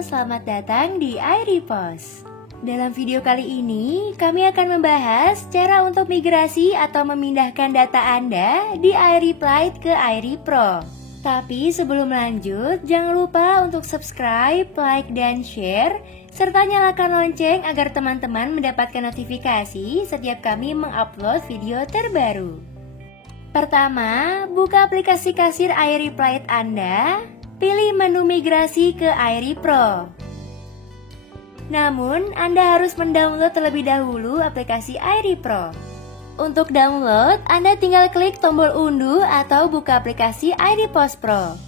selamat datang di iRepost. Dalam video kali ini, kami akan membahas cara untuk migrasi atau memindahkan data Anda di iReply ke iRepro. Tapi sebelum lanjut, jangan lupa untuk subscribe, like, dan share, serta nyalakan lonceng agar teman-teman mendapatkan notifikasi setiap kami mengupload video terbaru. Pertama, buka aplikasi kasir iReply Anda. Pilih menu migrasi ke iRepro. Namun, Anda harus mendownload terlebih dahulu aplikasi iRepro. Untuk download, Anda tinggal klik tombol unduh atau buka aplikasi iRepost Pro.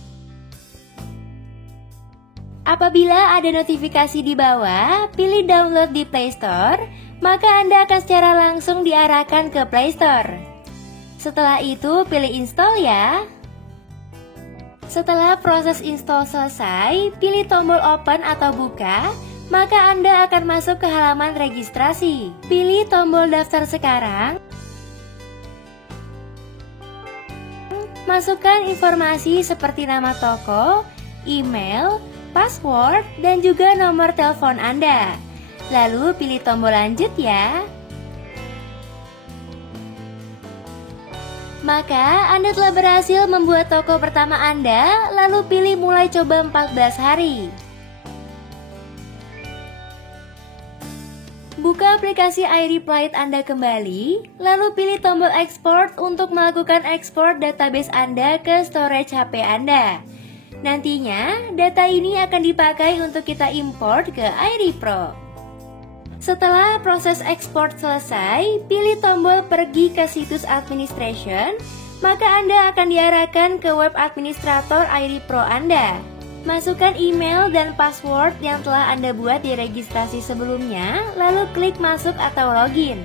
Apabila ada notifikasi di bawah, pilih download di Play Store, maka Anda akan secara langsung diarahkan ke Play Store. Setelah itu, pilih install ya. Setelah proses install selesai, pilih tombol open atau buka, maka Anda akan masuk ke halaman registrasi. Pilih tombol daftar sekarang. Masukkan informasi seperti nama toko, email, password, dan juga nomor telepon Anda. Lalu pilih tombol lanjut ya. Maka Anda telah berhasil membuat toko pertama Anda, lalu pilih mulai coba 14 hari. Buka aplikasi iReply Anda kembali, lalu pilih tombol export untuk melakukan ekspor database Anda ke storage HP Anda. Nantinya, data ini akan dipakai untuk kita import ke iRepro. Setelah proses ekspor selesai, pilih tombol pergi ke situs administration, maka Anda akan diarahkan ke web administrator iRepro Anda. Masukkan email dan password yang telah Anda buat di registrasi sebelumnya, lalu klik masuk atau login.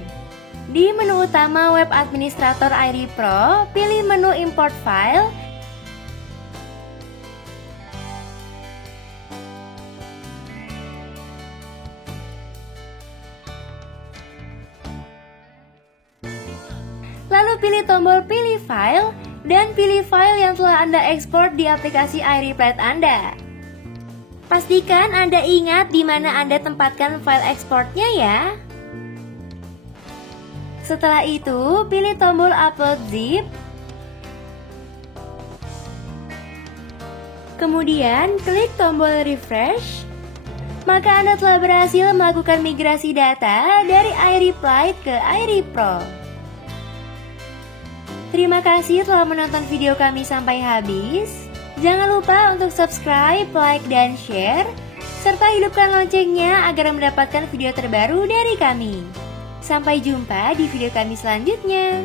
Di menu utama web administrator iRepro, pilih menu import file. Lalu pilih tombol pilih file dan pilih file yang telah Anda ekspor di aplikasi iReply Anda. Pastikan Anda ingat di mana Anda tempatkan file ekspornya ya. Setelah itu, pilih tombol upload zip. Kemudian klik tombol refresh. Maka Anda telah berhasil melakukan migrasi data dari iReply ke iRepro. Terima kasih telah menonton video kami sampai habis. Jangan lupa untuk subscribe, like, dan share, serta hidupkan loncengnya agar mendapatkan video terbaru dari kami. Sampai jumpa di video kami selanjutnya.